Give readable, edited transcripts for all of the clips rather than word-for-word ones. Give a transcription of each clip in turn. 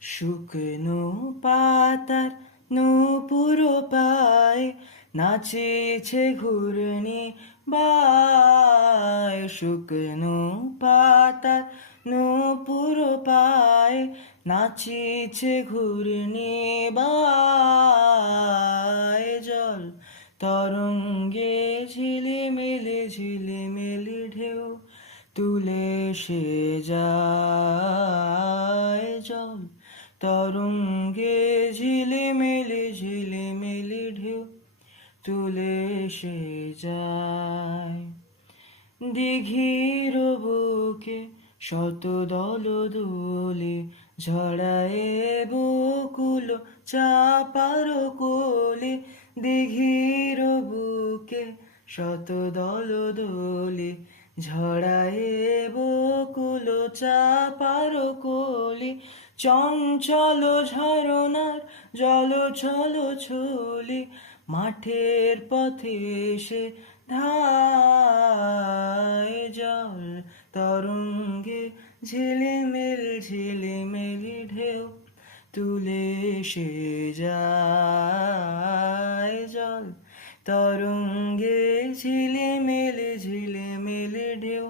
শুকনো পাতার নূপুর পায় নাচেছে ঘূর্ণি বায়। শুকনো পাতার নূপুর পায় নাচেছে ঘূর্ণি বায়। জল তরঙ্গে ঝিলিমিলি ঝিলিমিলি ঢেউ তুলে সে যায়। জল তরঙ্গে ঝিলিমিলি ঝিলিমিলি ঢেউ তুলে সে যায়। দিঘির বুকে শত দল দোলে ঝড়ায় বকুল চাপার কোলে। দিঘির বুকে শত দল দোলে ঝড়ায় বকুল চাপার কোলে। চঞ্চল ঝরনার জল ছল ছলে মাঠের পথে এসে ধায়। জল তরঙ্গে ঝিলিমিল ঝিলিমিলি ঢেউ তুলে সে যায়। জল তরঙ্গে ঝিলিমিলি ঝিলিমিলি ঢেউ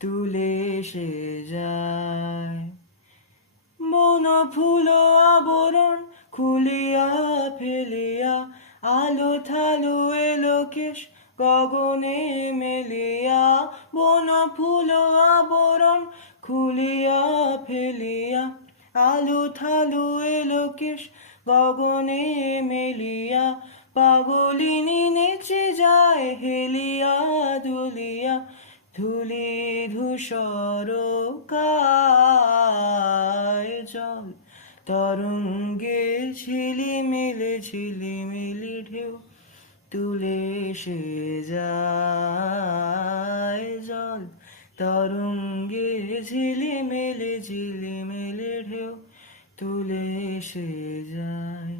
তুলে সে যায়। বন ফুল আবরণ খুলিয়া ফেলিয়া আলো থালো এলো কেশ গগনে মেলিয়া। বন ফুল আবরণ খুলিয়া ফেলিয়া আলো থালো এলো কেশ গগনে মেলিয়া। পাগলিনী নেচে যায় হেলিয়া দুলিয়া ধুলি ধূসর কায়। জল তরঙ্গে ঝিলিমিলি ঝিলিমিলি ঢেউ তুলে সে যায়। জল তরঙ্গে ঝিলিমিলি ঝিলিমিলি ঢেউ তুলে সে যায়।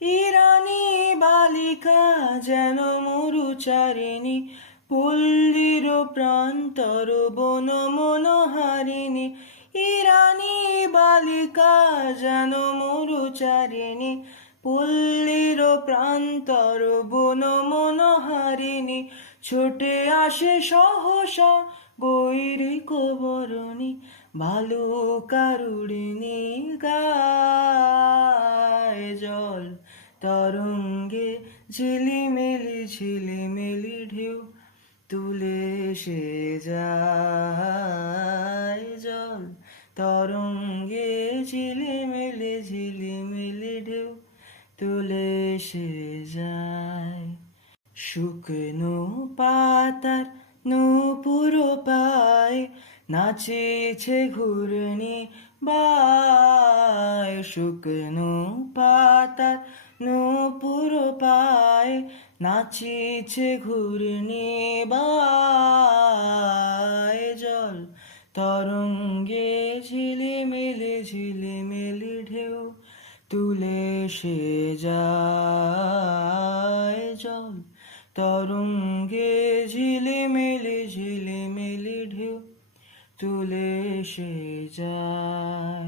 ইরানী বালিকা যেন মরুচারিণী পল্লীর প্রান্তর বন মনোহারিণী। ইরানী বালিকা যেন মরুচারিণী পল্লীর প্রান্তর বন মনোহারিণী। ছুটে আসে সহসা গৈরিক বরণী বালুকারুণিনী গায়। জল তরঙ্গে ঝিলিমিলি ঝিলিমিলি ঢেউ তুলে সে যায়। জল তরঙ্গে ঝিলিমিলি ঝিলিমিলি ঢেউ তুলে সে যায়। শুকনো পাতার নূপুর পায় নাচেছে ঘূর্ণি বায়। শুকনো পাতার নূপুর পায় নাচেছে ঘূর্ণি বায়। জল তরঙ্গে ঝিলিমিলি ঝিলিমিলি ঢেউ তুলে সে যায়। জল তরঙ্গে ঝিলিমিলি ঝিলিমিলি ঢেউ তুলে সে যায়।